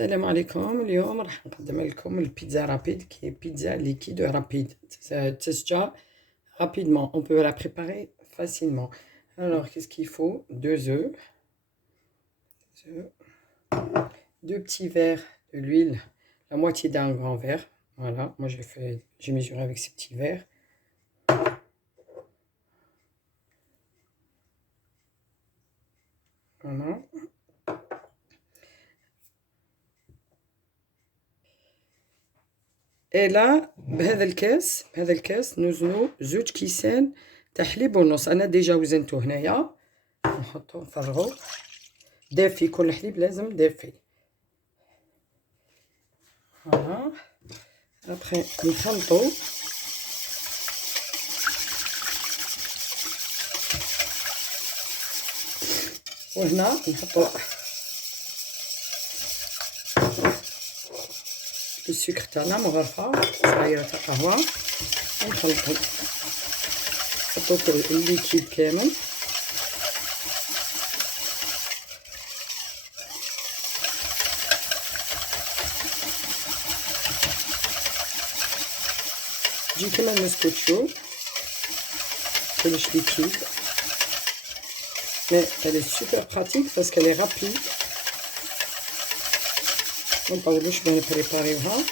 السلام عليكم. اليوم راح نقدم لكم البيتزا رابيد qui est pizza liquide rapide. تسجع rapidement. On peut la préparer facilement. Alors, qu'est-ce qu'il faut? 2 œufs, 2 petits verres de l'huile, la moitié d'un grand verre. Voilà, moi j'ai mesuré avec ces petits verres. Voilà. Et là بهذا الكاس نوزنوا 2 كيسان تاع حليب ونص. انا ديجا وزنته هنايا. نحطو نفرغو دافي، كل حليب لازم دافي. فوالا ابخي نخلطو. وهنا نحطو السكر تاعنا مغرفه صغيره تاع قهوه ونخلطو. نحطو الليكيد كامل. تجي كيما المسكوتشو كلش ليكيد. Mais elle est super pratique parce qu'elle est rapide. ما نطولوش باه نبريباريوها.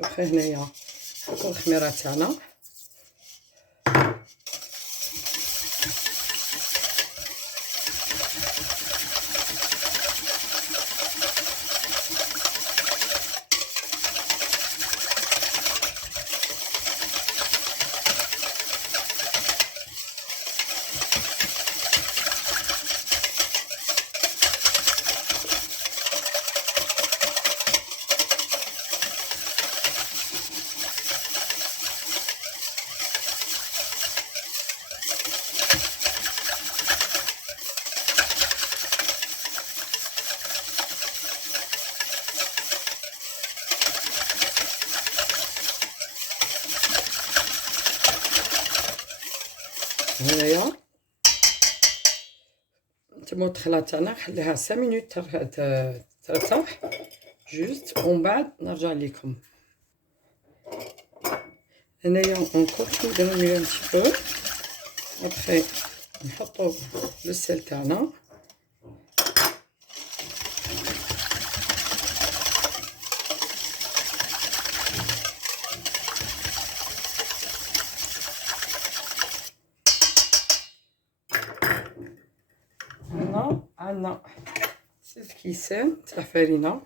ابخي هنايا نحطو الخميره تاعنا. هنايا نتمو الدخله تاعنا نخليها 5 مينوت ترتاح جوست، ومن بعد نرجع لكم. هنايا اون كونتينيو ان تي بو. ابخي نحطو لو سيل تاعنا. هنا عندنا 6 كيسان تاع فرينه.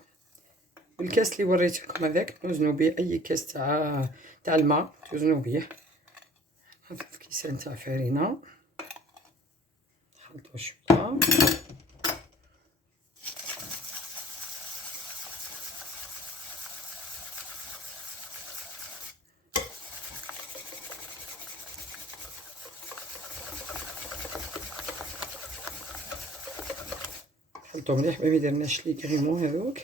الكاس اللي وريت لكم هذاك توزنوا به اي كاس تاع الماء توزنوا به. 3 كيسان تاع فرينه نخلطو شويه. نخلطو مليح ما يديرناش لي كريمون هذوك.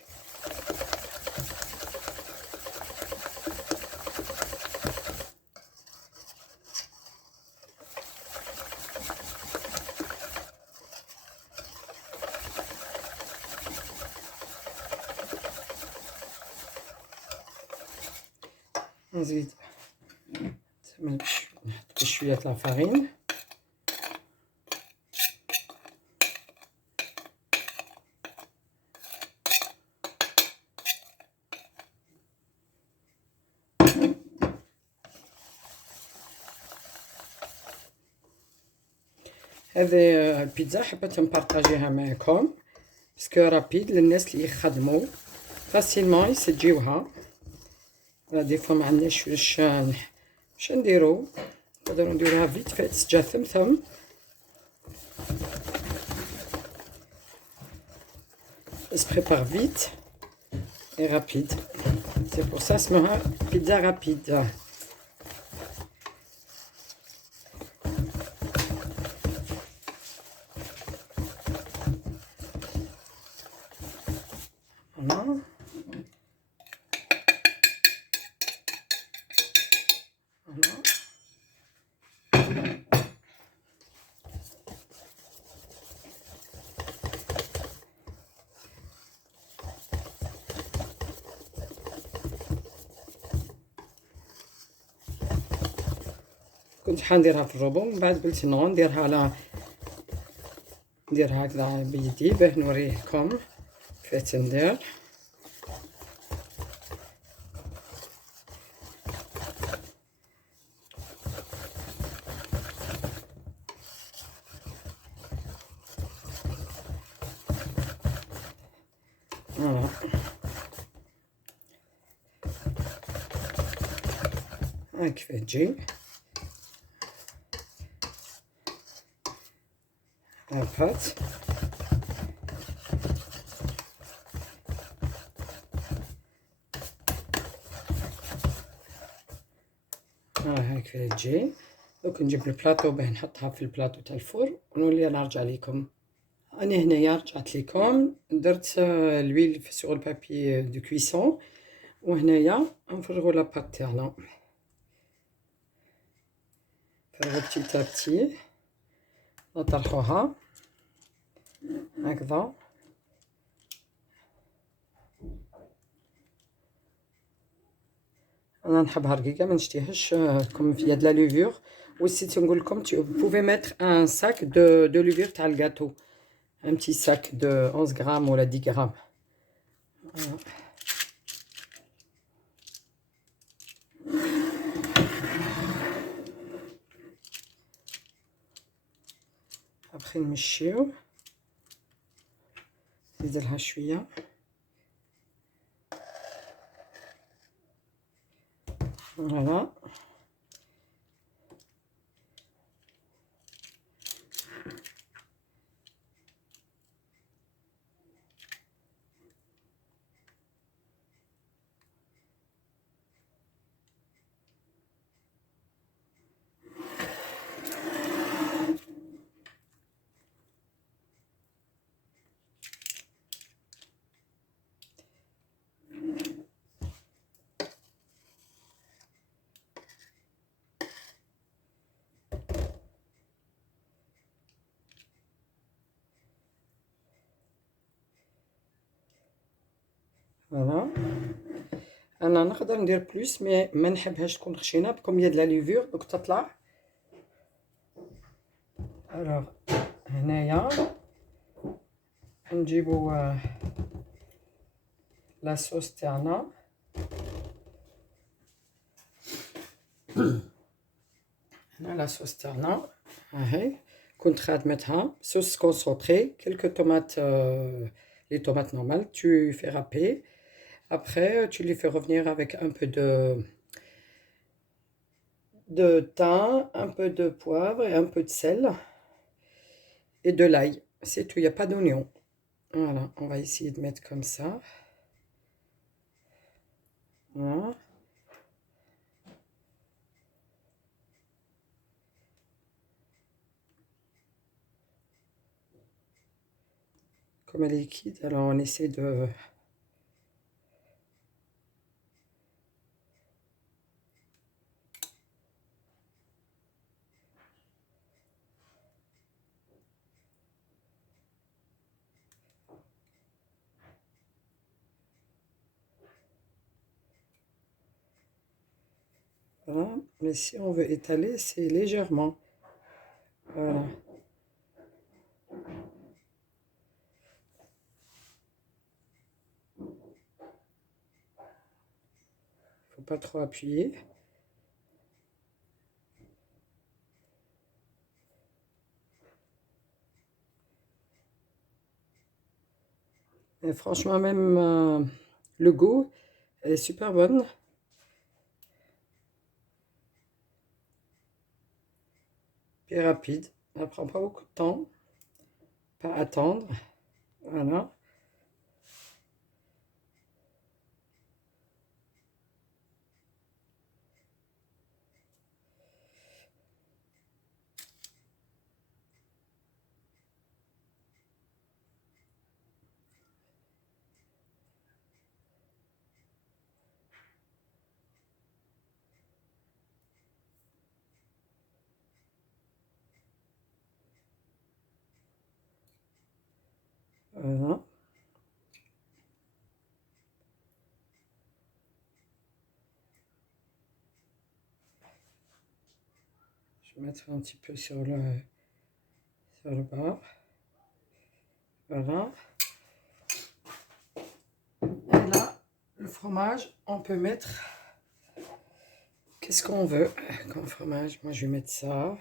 نزيد نحط شويه تاع الفارين. هذه البيتزا حبيت نبارطاجيها معكم باسكو رابيد للناس اللي يخدموا فاسيلمون يسجيوها. دي فوا ما عندناش واش نديرو، نقدروا نديروها فيت فات تسجا ثمثم. Elle se prépare vite et rapide. C'est pour ça اسمها pizza rapide. Voilà. Voilà. كنت حنديرها في الروبو، من بعد قلت نو نديرها هكذا بيدي باه نوريكم كيفاش ندير. فوالا ها كيف تجي عرفت. ها كيف تجي. دوك نجيب البلاطو باه نحطها في البلاطو تاع الفور ونولي نرجع لكم. انا هنايا رجعت لكم، درت الويل في سوغ البابي دو كويسون، وهنايا نفرغوا لاباط تاعنا، نفرغوا بتي تابتي، نطرحوها هكذا. انا نحبها رقيقه، ما نشتيهاش كوم فيها د لا لوفور. ونسيت نقول لكم بوفي ميتر ان ساك دو لوفور تاع الكاتو، ان بتي ساك دو 11 غرام ولا 10 غرام. ابخي نمشيو، نزيدلها شويه. فوالا فوالا. انا نقدر ندير بلوس مي ما نحبهاش تكون خشينه، بكم هي د لا لوفور دوك تطلع. الوغ هنايا نجيبو لا صوص تاعنا. هنا لا صوص تاعنا هاهي، كنت خادمتها صوص كونسونطري، كلكو طوماط لي طوماط نورمال tu fais râper, après tu les fais revenir avec un peu de thym, un peu de poivre et un peu de sel et de l'ail, c'est tout, il n'y a pas d'oignon. Voilà, on va essayer de mettre comme ça. Voilà. Comme elle est liquide, alors on essaie de... Voilà, mais si on veut étaler, c'est légèrement. Voilà. Faut pas trop appuyer. Et franchement, même le goût est super bonne. Puis rapide. Ça prend pas beaucoup de temps. Pas à attendre. Voilà. Voilà. Je vais mettre un petit peu sur le bas. Voilà. Et là, le fromage, on peut mettre... Qu'est-ce qu'on veut comme fromage? Moi, je vais mettre ça.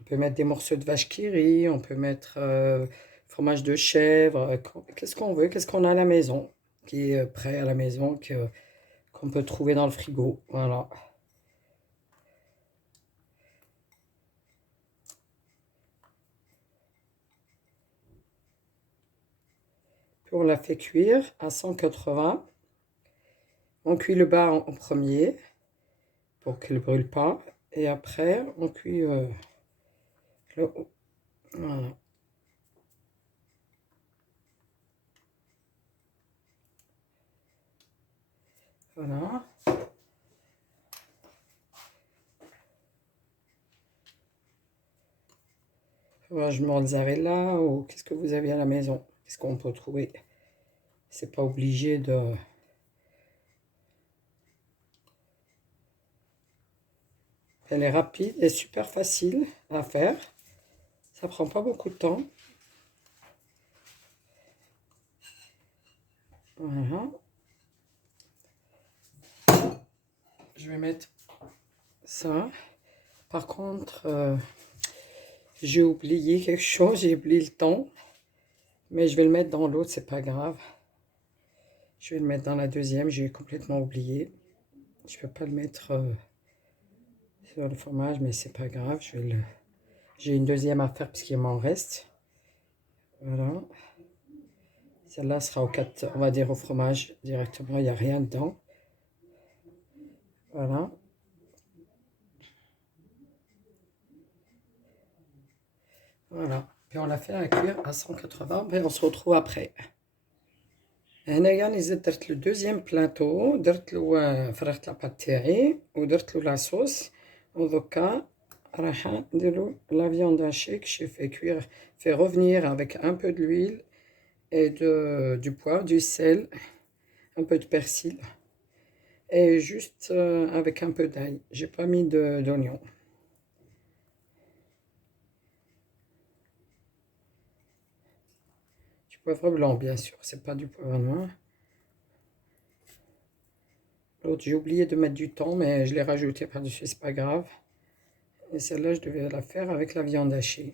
On peut mettre des morceaux de vache qui rit, on peut mettre fromage de chèvre. Qu'est-ce qu'on veut? Qu'est-ce qu'on a à la maison? Qui est prêt à la maison, qu'on peut trouver dans le frigo. Voilà. Puis on la fait cuire à 180. On cuit le bas en premier pour qu'il ne brûle pas. Et après, on cuit le haut. Voilà. Voilà. Fromage mozzarella ou qu'est-ce que vous avez à la maison? Qu'est-ce qu'on peut trouver? C'est pas obligé de... Elle est rapide et super facile à faire. Ça prend pas beaucoup de temps. Voilà. Je vais mettre ça. Par contre, j'ai oublié quelque chose, j'ai oublié le temps. Mais je vais le mettre dans l'autre, c'est pas grave. Je vais le mettre dans la deuxième, j'ai complètement oublié. Je ne peux pas le mettre sur le fromage, mais c'est pas grave. J'ai une deuxième à faire puisqu'il m'en reste. Voilà. Celle-là sera on va dire au fromage directement, il n'y a rien dedans. Voilà. Voilà. Puis on l'a fait à cuire à 180, mais on se retrouve après. هنايا اللي درت له دوزيام بلاطو، درت له فرغت لاباط تاعي ودرت له لاصوص، ودوكا راح نديرو لا فيوند هاشي que j'ai fait cuire, fait revenir avec un peu de l'huile et du poivre, du sel, un peu de persil et juste avec un peu d'ail. J'ai pas mis d'oignon. Du poivre blanc bien sûr, c'est pas du poivre noir. L'autre j'ai oublié de mettre du thon mais je l'ai rajouté par-dessus, c'est pas grave. Et celle-là je devais la faire avec la viande hachée.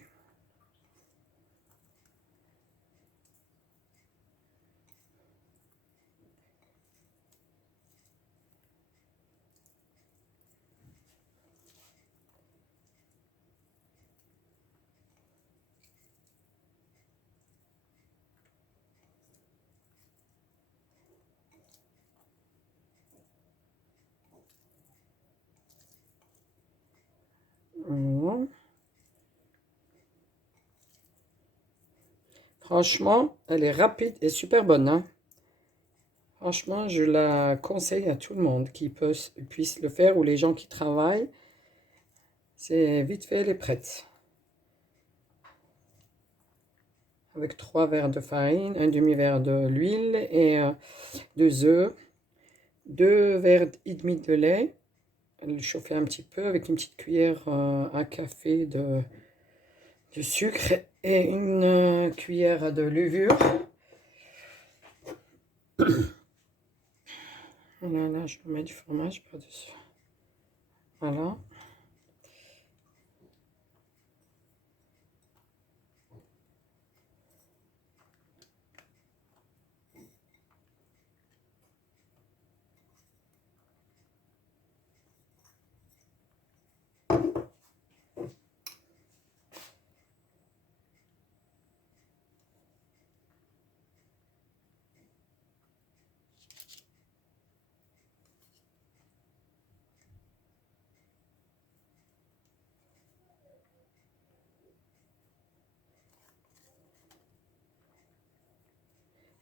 Voilà. Franchement, elle est rapide et super bonne, hein. Franchement, je la conseille à tout le monde qui puisse le faire ou les gens qui travaillent. C'est vite fait, elle est prête. Avec 3 verres de farine, un demi-verre d'huile et 2 œufs, 2 verres et demi de lait. Le chauffer un petit peu avec une petite cuillère à café de sucre et une cuillère de levure. Voilà, là, je mets du fromage par-dessus. Voilà.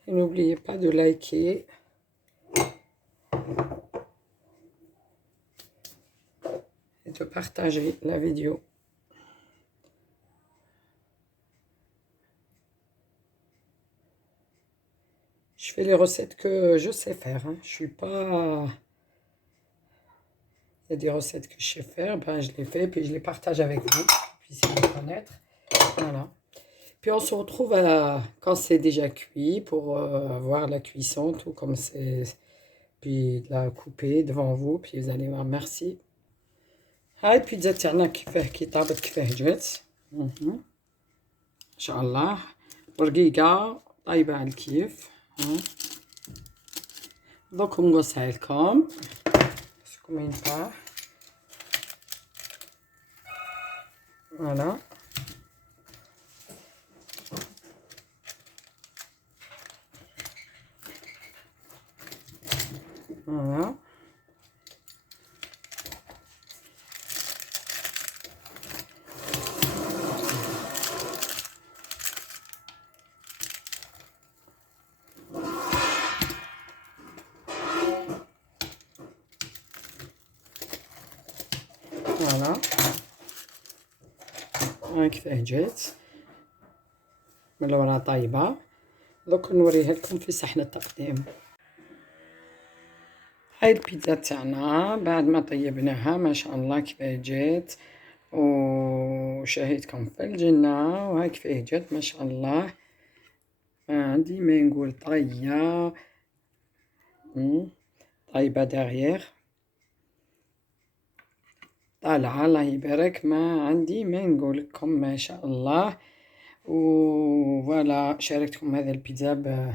Et n'oubliez pas de liker et de partager la vidéo. Je fais les recettes que je sais faire, hein. Je suis pas... Il y a des recettes que je sais faire, ben je les fais, puis je les partage avec vous, pour que vous puissiez les connaître. Voilà. Puis on se retrouve quand c'est déjà cuit pour voir la cuisson, tout comme c'est. Puis la couper devant vous, puis vous allez voir, merci. هاي البيتزا تاعنا كي طابت كيفاه جات. ان شاء الله رقيقة طايبة على الكيف. دوك نقصها لكم باسكو ما ينفع. فوالا فوالا فوالا هاي كيفاه جات من الورا طايبة. دوك نوريها لكم في صحن التقديم. هاي البيتزا تاعنا بعد ما طيبناها ما شاء الله كيفاه جات وشهيتكم في الجنة. وهاي كيفاه جات ما شاء الله، عندي ما نقول طرية طايبة داغيغ طالعة الله يبارك، ما عندي ما نقول لكم ما شاء الله. وفوالا شاركتكم هذا البيتزا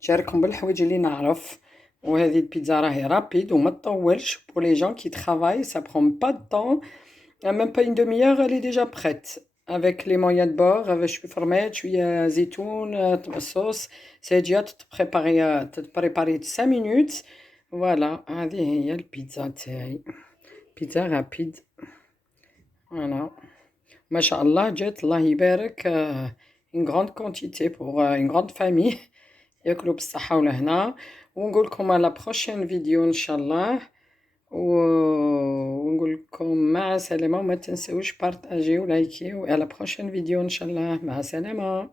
شارككم بالحوايج اللي نعرف. وهذه البيتزا راهي رابيد وما تطولش pour les gens qui travaillent, ça prend pas de temps, même pas une demi-heure elle est déjà prête avec les moyens de bord avec شوية فرمات شوية زيتون صوص ساجية تتبريباري 5 minutes. فوالا هذه هي البيتزا تاعي، بيتزا رابيد. فوالا ما شاء الله جات الله يبارك une grande quantité pour une grande famille ياكلوا بالصحة والهنا. ونقول لكم على بروشين فيديو ان شاء الله، ونقول لكم مع السلامة وما تنسوش بارطاجيو ولايكيو. على بروشين فيديو ان شاء الله، مع السلامة.